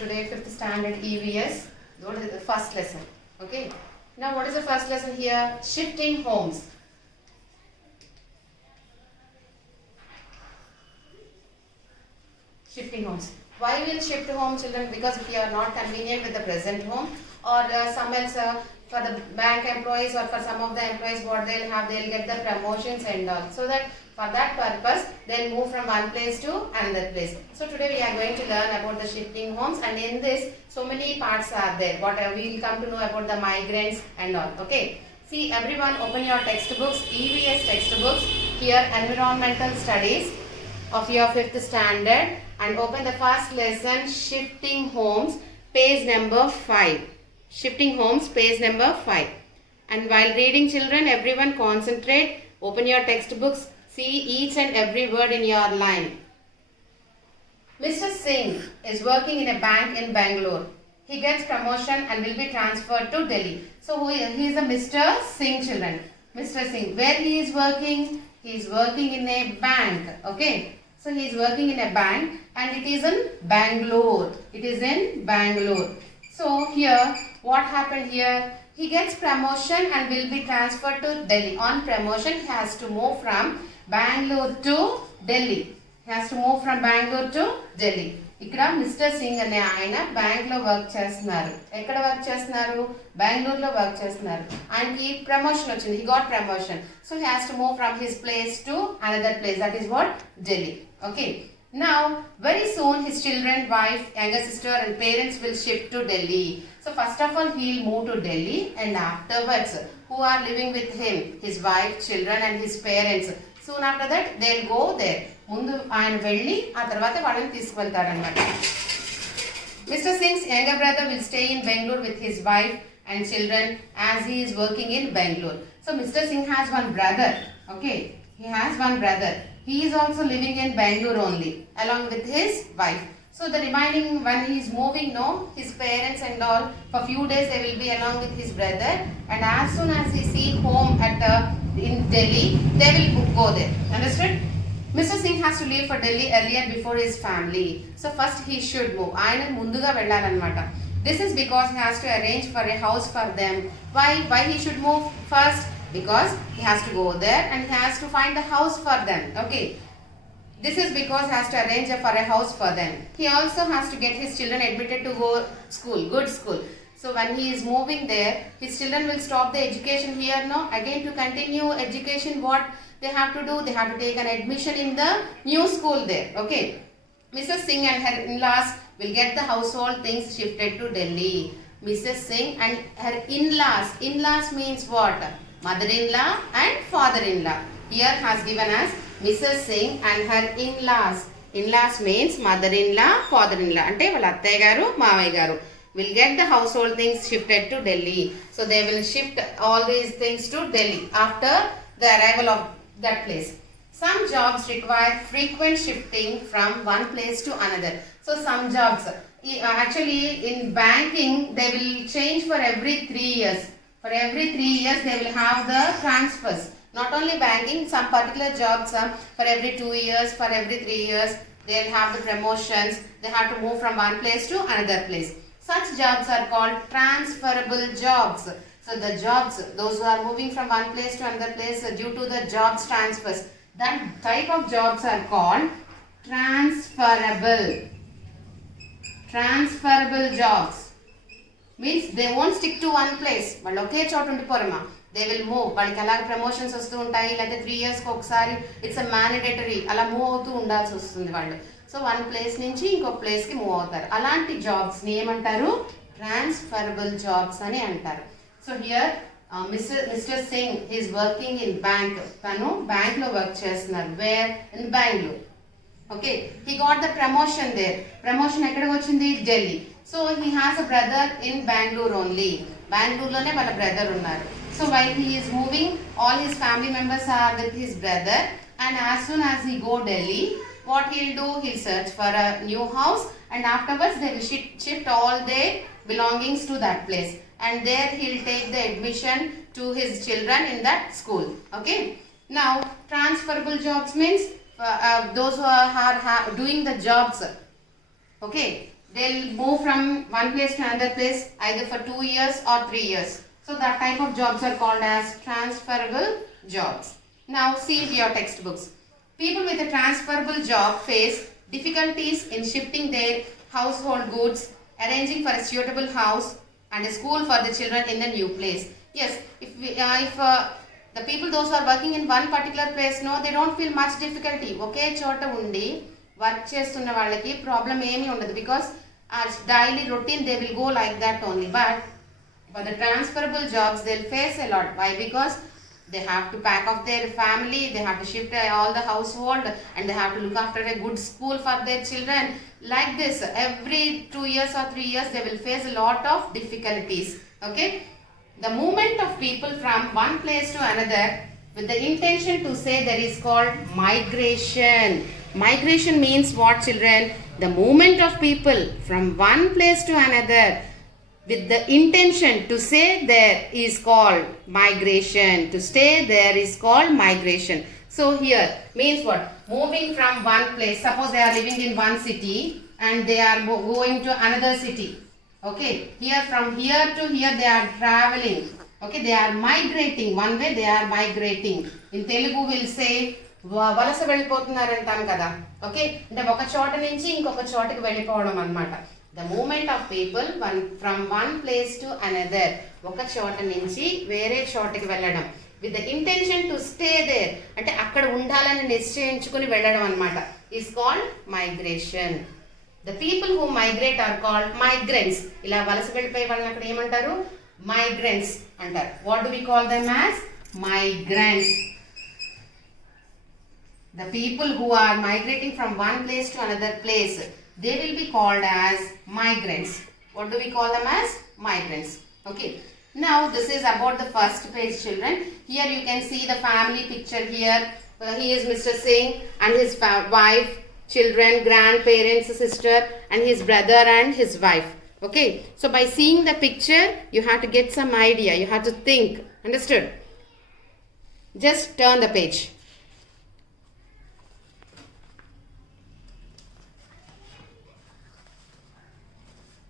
today 5th standard EVS. What is the first lesson? Okay. Now what is the first lesson here? Shifting homes. Shifting homes. Why will shift home, children? Because if you are not convenient with the present home, or some else for the bank employees or for some of the employees, what they'll have, they'll get the promotions and all. So that for that purpose, they'll move from one place to another place. So today we are going to learn about the shifting homes, and in this, so many parts are there. What we will come to know about the migrants and all. Okay. See, everyone, open your textbooks, EVS textbooks. Here, environmental studies of your 5th standard, and open the first lesson, shifting homes, page number 5. Shifting homes, page number 5. And while reading, children, everyone concentrate, open your textbooks, see each and every word in your line. Mr. Singh is working in a bank in Bangalore. He gets promotion and will be transferred to Delhi. So he is a Mr. Singh, children. Mr. Singh, where he is working? He is working in a bank. Okay. So he is working in a bank and it is in Bangalore. It is in Bangalore. So here, what happened here? He gets promotion and will be transferred to Delhi. On promotion, he has to move from Bangalore to Delhi. He has to move from Bangalore to Delhi. ఇక్కడ mister Singh అనే ఆయన bank లో work చేస్తున్నారు. ఎక్కడ work చేస్తున్నారు? బెంగళూరులో work చేస్తున్నారు. ఆయనకి ప్రమోషన్ వచ్చింది. He got promotion. So he has to move from his place to another place. That is what? Delhi. Okay. Now, very soon his children, wife, younger sister and parents will shift to Delhi. So first of all, he will move to Delhi, and afterwards, who are living with him? His wife, children and his parents. Soon after that, they will go there. ముందు ఆయన వెళ్ళి ఆ తర్వాత వాళ్ళని తీసుకువెళ్తారన్నమాట. Mr. Singh's younger brother will stay in Bangalore with his wife and children as he is working in Bangalore. So Mr. Singh has one brother. Okay, he has one brother. He is also living in Bangalore only along with his wife. So the remaining, when he is moving, no, his parents and all, for few days they will be along with his brother, and as soon as he see home at in Delhi, they will go there. Understood? Mr. Singh has to leave for Delhi earlier before his family. So first he should move. ఆయన ముందుగా వెళ్ళాలన్నమాట. This is because he has to arrange for a house for them. Why he should move first? Because he has to go there and he has to find a house for them. Okay. This is because he has to arrange for a house for them. He also has to get his children admitted to go school, good school. So when he is moving there, his children will stop the education here, no? Again, to continue education, what they have to do? They have to take an admission in the new school there. Okay. Mrs. Singh and her in-laws will get the household things shifted to Delhi. Mrs. Singh and her in-laws. In-laws means what? Mother-in-law and father-in-law. Here has given us Mrs. Singh and her in-laws. In-laws means mother-in-law, father-in-law. Ante వాళ్ళ అత్తయ్య గారు, మావయ్య గారు will get the household things shifted to Delhi. So they will shift all these things to Delhi after the arrival of that place. Some jobs require frequent shifting from one place to another. So some jobs, actually in banking, they will change for every 3 years. For every 3 years, they will have the transfers. Not only banking, some particular jobs for every 2 years, for every 3 years, they will have the promotions. They have to move from one place to another place. Such jobs are called transferable jobs. So the jobs, those who are moving from one place to another place due to the jobs transfers, that type of jobs are called transferable. Transferable jobs means they won't stick to one place. వాళ్ళు ఒకే చోట ఉండిపోరమ్మా. They will move. వాళ్ళకి అలాగే promotions వస్తూ ఉంటాయి. లేకపోతే 3 yearsకి ఒకసారి it's a mandatory అలా move అవుతూ ఉండాల్సి వస్తుంది వాళ్ళు. సో వన్ ప్లేస్ నుంచి ఇంకొక ప్లేస్కి మూవ్ అవుతారు. అలాంటి జాబ్స్ని ఏమంటారు? ట్రాన్స్ఫరబుల్ జాబ్స్ అని అంటారు. So here Mr Singh is working in bank. తను బ్యాంక్లో వర్క్ చేస్తున్నారు. Where? In Bengaluru. Okay. He got the promotion there. Promotion ఎక్కడికి వచ్చింది? Delhi. So he has a brother in Bengaluru only. బెంగళూరులోనే వాళ్ళ బ్రదర్ ఉన్నారు. So while he is moving, all his family members are with his brother, and as soon as he go Delhi, what he'll do? He'll search for a new house, and afterwards they will shift all their belongings to that place, and there he'll take the admission to his children in that school. Okay. Now transferable jobs means those who are doing the jobs. Okay. they'll move from one place to another place either for 2 years or 3 years. So that type of jobs are called as transferable jobs. Now see your textbooks. People with a transferable job face difficulties in shifting their household goods, arranging for a suitable house and a school for the children in the new place. Yes, if the people those who are working in one particular place, no, they don't feel much difficulty. ఒకే చోట ఉండి work చేస్తున్న వాళ్ళకి problem ఏమీ ఉండదు, because daily routine they will go like that only. But for the transferable jobs they'll face a lot. Why? Because they have to pack off their family, they have to shift all the household, and they have to look after a good school for their children. Like this, every 2 years or 3 years they will face a lot of difficulties. Okay, the movement of people from one place to another with the intention to say that is called migration. Migration means what, children? The movement of people from one place to another with the intention to stay there is called migration. To stay there is called migration. So here means what? Moving from one place. Suppose they are living in one city and they are going to another city. Okay, here from here to here they are traveling. Okay, they are migrating. One way they are migrating. In Telugu will say వలస వెళ్ళిపోతున్నారు అంటాం కదా. Okay, అంటే ఒక చోట నుంచి ఇంకొక చోటకి వెళ్ళిపోవడం అన్నమాట. The movement of people from one place to another, ఒక చోట నుంచి వేరే చోటకి వెళ్ళడం with the intention to stay there, అంటే అక్కడ ఉండాలని నిశ్చయించుకుని వెళ్ళడం అన్నమాట, is called migration. The people who migrate are called migrants. ఇలా వలస వెళ్ళిపోయే వాళ్ళని అక్కడ ఏమంటారు? Migrants అంటారు. What do we call them as? Migrants. The people who are migrating from one place to another place, they will be called as migrants. What do we call them as? Migrants. Okay. Now this is about the first page, children. Here you can see the family picture here. He is Mr. Singh and his wife, children, grandparents, sister, and his brother and his wife. Okay. So by seeing the picture, you have to get some idea. You have to think. Understood? Just turn the page.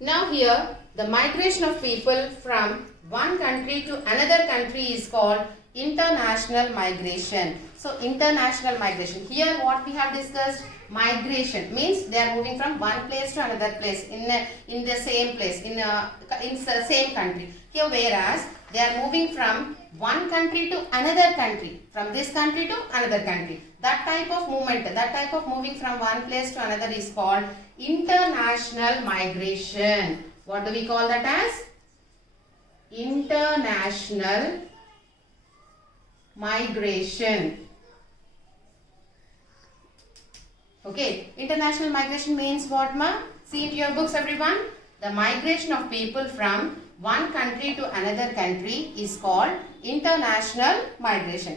Now here, the migration of people from one country to another country is called international migration. So international migration. Here what we have discussed, migration means they are moving from one place to another place in the same place, in the same country. Here whereas they are moving from one country to another country, from this country to another country. That type of movement, that type of moving from one place to another is called international migration. What do we call that as? International migration. Okay, international migration means what, ma? See in your books, everyone. The migration of people from one country to another country is called international migration.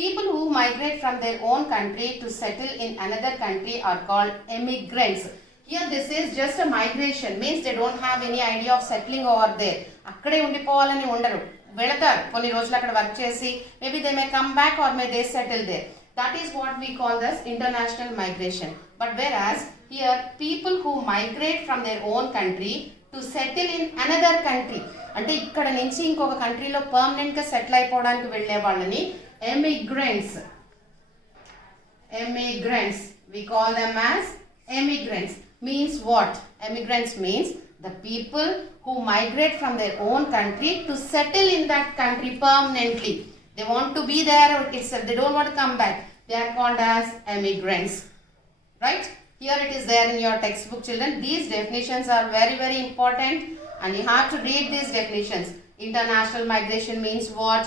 People who migrate from their own country to settle in another country are called immigrants. Here this is just a migration, means they don't have any idea of settling over there. అక్కడే ఉండిపోవాలని ఉండరు, వెళతారు కొన్ని రోజులు అక్కడ work చేసి, maybe they may come back or may they settle there. That is what we call this international migration. But whereas here people who migrate from their own country to settle in another country, అంటే ఇక్కడ నుంచి ఇంకొక కంట్రీలో permanent గా settle అయిపోవడానికి వెళ్ళే వాళ్ళని immigrants. Immigrants, we call them as immigrants. Means what? Immigrants means the people who migrate from their own country to settle in that country permanently. They want to be there itself, they don't want to come back. They are called as immigrants. Right? Here it is there in your textbook, children. These definitions are very, very important and you have to read these definitions. International migration means what?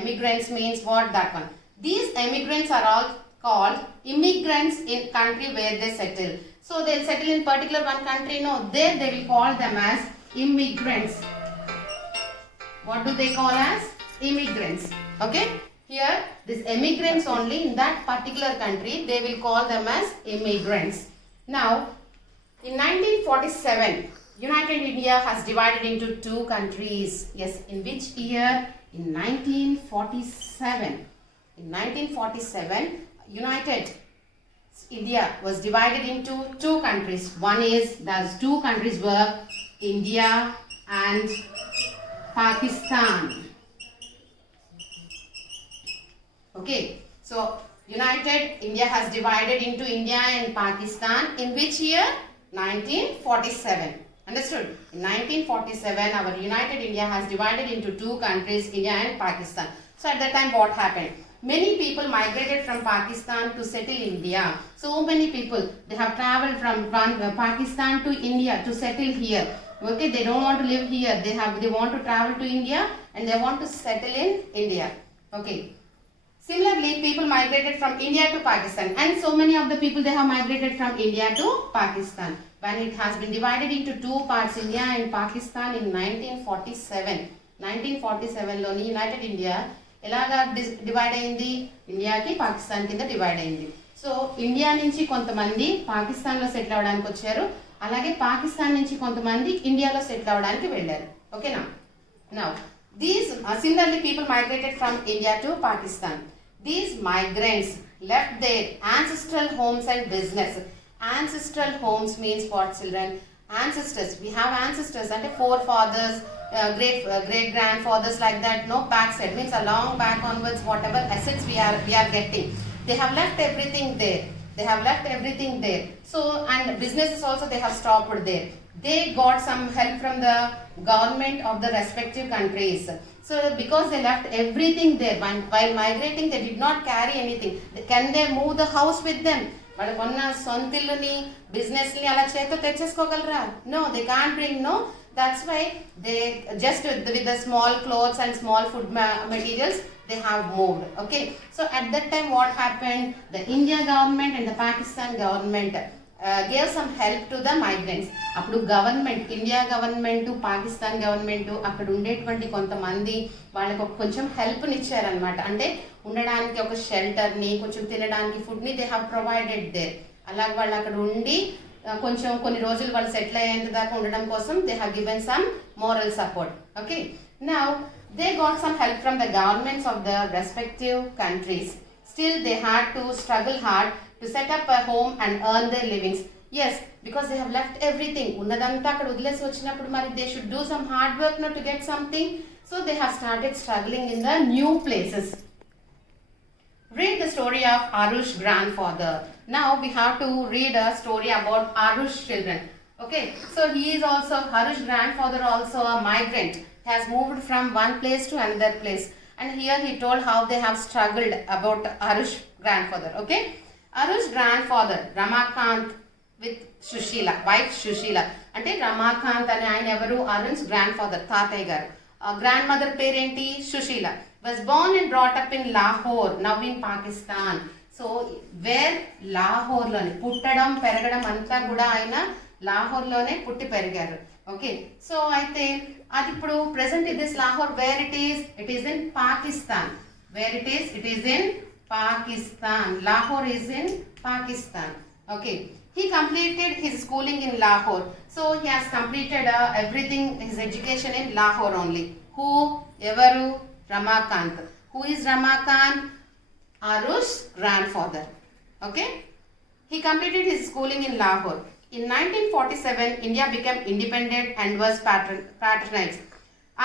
Immigrants means what? That one. These immigrants are all called immigrants in country where they settle. So they'll settle in particular one country. No, there they will call them as immigrants. What do they call as? Immigrants. Okay. Here these immigrants only in that particular country, they will call them as immigrants. Now in 1947, United India has divided into two countries. Yes, in which year? In 1947. In 1947, United India was divided into two countries. One is, those two countries were India and Pakistan. Okay, so United India has divided into India and Pakistan in which year? 1947. Understood? In 1947, our United India has divided into two countries, India and Pakistan. So at that time, what happened? Many people migrated from Pakistan to settle in India. So many people, they have traveled from Pakistan to India to settle here. Okay, they don't want to live here. They want to travel to India and they want to settle in India. Okay. Similarly, people migrated from India to Pakistan, and so many of the people, they have migrated from India to Pakistan. When it has been divided into two parts, India and Pakistan, in 1947. 1947 లోని United India ఎలాగా divide అయింది? ఇండియాకి పాకిస్తాన్ కింద divide అయింది. So India నుంచి కొంతమంది పాకిస్తాన్లో settle అవ్వడానికి వచ్చారు, అలాగే పాకిస్తాన్ నుంచి కొంతమంది ఇండియాలో సెటిల్ అవ్వడానికి వెళ్ళారు. ఓకేనా? Now these similarly people migrated from India to Pakistan. These migrants left their ancestral homes and business. Ancestral homes means what, children? Ancestors. We have ancestors and forefathers, great grandfathers, like that. No, backside means a long back onwards, whatever assets we are getting. They have left everything there. They have left everything there. So, and businesses also they have stopped there. They got some help from the government of the respective countries. So because they left everything there, while migrating they did not carry anything. Can they move the house with them? వాళ్ళు కొన్న సొంతిల్లుని బిజినెస్ని అలా చేతితో తెచ్చేసుకోగలరా? No, they can't bring. No, that's why they just with the small clothes and small food materials they have moved. Okay, so at that time what happened? The India government and the Pakistan government gave some help to the migrants. అప్పుడు government, India government, Pakistan government అక్కడ ఉండేటువంటి కొంతమంది వాళ్ళకి కొంచెం హెల్ప్ని ఇచ్చారనమాట. అంటే ఉండడానికి ఒక షెల్టర్ని, కొంచెం తినడానికి ఫుడ్ని దే హ్యావ్ ప్రొవైడెడ్ దేర్. అలాగే వాళ్ళు అక్కడ ఉండి కొంచెం కొన్ని రోజులు వాళ్ళు సెటిల్ అయ్యేంత దాకా ఉండడం కోసం they have given some moral support. Okay, now they got some help from the governments of the respective countries. Still they had to struggle hard to set up a home and earn their livings. Yes, because they have left everything. Unnadanta akkada udilesi vachinappudu mari they should do some hard work now to get something. So they have started struggling in the new places. Read the story of Arush's grandfather. Now we have to read a story about Arush's children. Okay, so he is also, Arush's grandfather also a migrant. He has moved from one place to another place. And here he told how they have struggled about Arush's grandfather. Okay, Arush's grandfather Ramakant with Shushila, wife Shushila. Ante Ramakant ane ayana evaru? Arun's grandfather, తాతయ్య గారు. Grandmother parenti Shushila was born and brought up in Lahore, now in Pakistan. So where Lahore lone puttadam పెరగడం అంతా కూడా ఆయన లాహోర్ లోనే పుట్టి పెరిగారు. Okay, so అయితే అది ఇప్పుడు present this Lahore where it is in Pakistan. Where it is in Pakistan. Lahore is in Pakistan. Okay, he completed his schooling in Lahore. So he has completed everything, his education in Lahore only. Who? Evaru? Ramakant. Who is Ramakant? Arush's grandfather. Okay, he completed his schooling in Lahore. In 1947, India became independent and was patronized.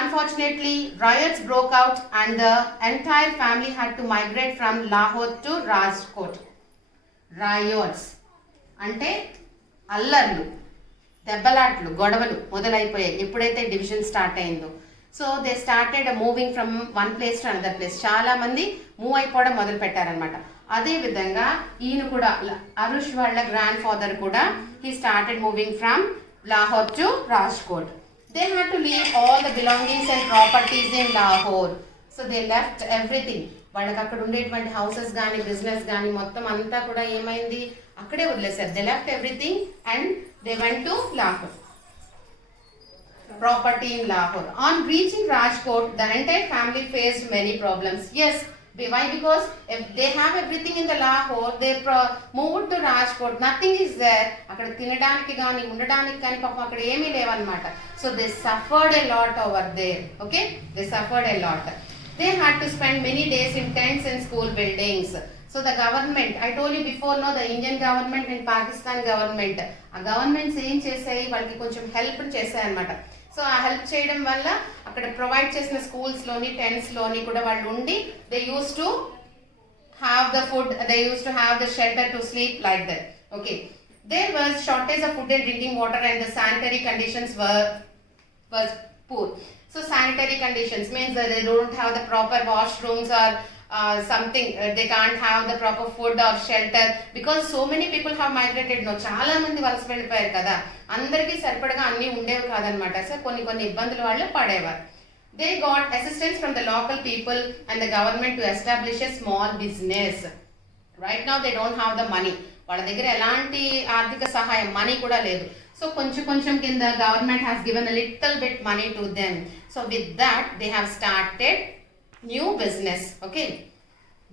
Unfortunately, riots broke out and the entire family had to migrate from Lahore to Rajkot. Riots అంటే అల్లర్లు, దెబ్బలాట్లు, గొడవలు మొదలైపోయాయి ఎప్పుడైతే division start అయిందో. So they started moving from one place to another place. చాలా మంది move అయిపోవడం మొదలు పెట్టారనమాట. అదే విధంగా ఈయన కూడా, అరుష్ వాళ్ళ గ్రాండ్ ఫాదర్ కూడా, he started moving from Lahore to Rajkot. They had to leave all the belongings and properties in Lahore. So they left everything. వాళ్ళకి అక్కడ ఉండేటువంటి హౌసెస్ కానీ బిజినెస్ కానీ మొత్తం అంతా కూడా ఏమైంది, అక్కడే వదిలేశారు. They left everything and they went to Lahore. Property in Lahore. On reaching Rajkot, the entire family faced many problems. Yes, why? Because if they have everything in the Lahore, they moved to Rajkot. Nothing is there. అక్కడ తినడానికి కానీ ఉండడానికి కానీ పాపం అక్కడ ఏమీ లేవన్నమాట. So they suffered a lot over there. Okay, they suffered a lot. They had to spend many days in tents in school buildings. So the government, I told you before, no, the Indian government and Pakistan government, ఆ governments ఏం చేసాయి, వాళ్ళకి కొంచెం help చేసాయి అనమాట. So ఆ help చేయడం వల్ల అక్కడ ప్రొవైడ్ చేసిన స్కూల్స్లోని టెంట్స్లోని కూడా వాళ్ళు ఉండి they use to have the food, they use to have the shelter to sleep like that. Okay, there was shortage of food and drinking water and the sanitary conditions was poor. So sanitary conditions means that they don't have the proper washrooms or something, they can't have the proper food or shelter because so many people have migrated. No, చాలా మంది వలస వెళ్ళిపోయారు కదా, అందరికీ సరిపడగా అన్ని ఉండేవి కాదనమాట. సో కొన్ని ఇబ్బందులు వాళ్ళు పడేవారు. They got assistance from the local people and the government to establish a small business. Right now they don't have the money, వాళ్ళ దగ్గర ఎలాంటి ఆర్థిక సహాయం మనీ కూడా లేదు. సో కొంచెం కింద government has given a little bit money to them. So with that they have started new business. Okay,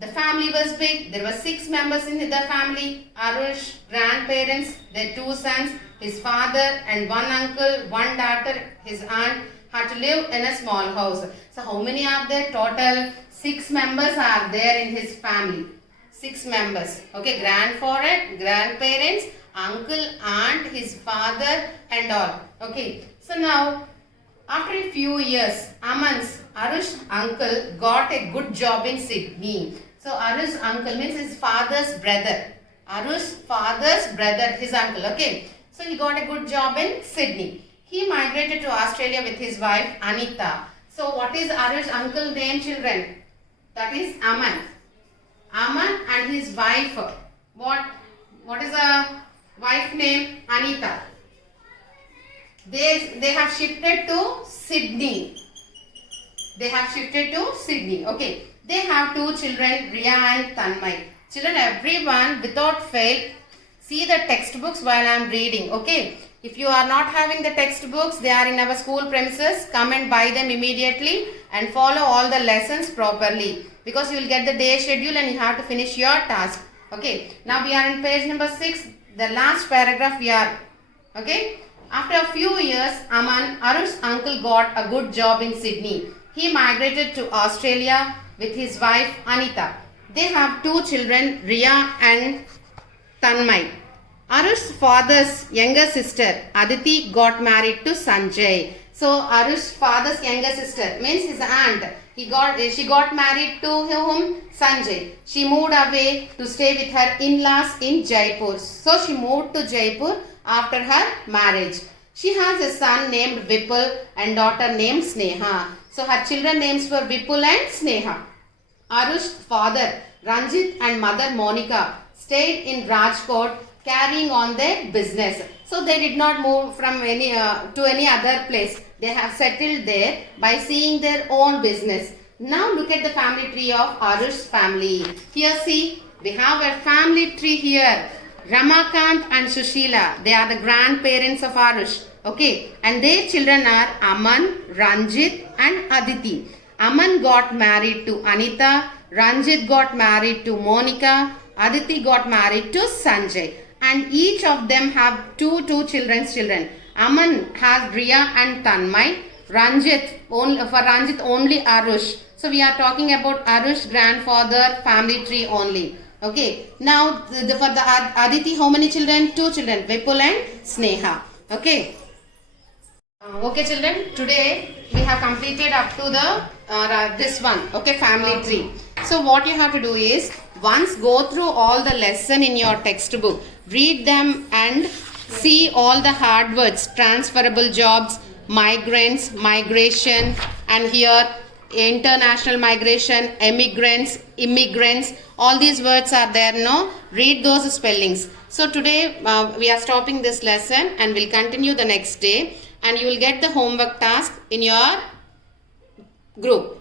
the family was big. There were 6 members in the family. Arush, grandparents, their 2 sons, his father and 1 uncle, 1 daughter, his aunt had to live in a small house. So how many are there total? 6 members are there in his family. 6 members. Okay, grandfather, grandparents, uncle, aunt, his father and all. Okay, so now after a few years, Arush's uncle got a good job in Sydney. So Arush's uncle means his father's brother. Arush's father's brother, his uncle. Okay, so he got a good job in Sydney. He migrated to Australia with his wife Anita. So what is Arush's uncle name, children? That is Aman. Aman and his wife. What is the wife name? Anita. They have shifted to Sydney. They have shifted to Sydney. Okay. They have 2 children, Riya and Tanmay. Children, everyone without fail, see the textbooks while I am reading. Okay. If you are not having the textbooks, they are in our school premises. Come and buy them immediately and follow all the lessons properly, because you will get the day schedule and you have to finish your task. Okay. Now we are in page number 6, the last paragraph we are. Okay. After a few years, Arush's uncle got a good job in Sydney. He migrated to Australia with his wife Anita. They have 2 children, Riya and Tanmay. Arush's father's younger sister Aditi got married to Sanjay. So Arush's father's younger sister means his aunt. She got married to whom? Sanjay. She moved away to stay with her in-laws in Jaipur. So she moved to Jaipur after her marriage. She has a son named Vipul and daughter named Sneha. So her children names were Vipul and Sneha. Arush's father Ranjit and mother Monica stayed in Rajkot carrying on their business. So they did not move from to any other place. They have settled there by seeing their own business. Now look at the family tree of Arush's family. Here see, we have a family tree here. Ramakant and Sushila, they are the grandparents of Arush. Okay, and their children are Aman, Ranjit and Aditi. Aman got married to Anita, Ranjit got married to Monica, Aditi got married to Sanjay. And each of them have two children. Aman has Riya and Tanmay. For Ranjit only Arush. So we are talking about Arush grandfather family tree only. Okay. Now for the Aditi, how many children? 2 children, Vipul and Sneha. Okay. Okay, children. Today we have completed up to the this one. Okay, family tree. So what you have to do is once go through all the lesson in your textbook, read them and see all the hard words, transferable jobs, migrants, migration, and here international migration, emigrants, immigrants, all these words are there. No, read those spellings. So today we are stopping this lesson and we'll continue the next day, and you will get the homework task in your group.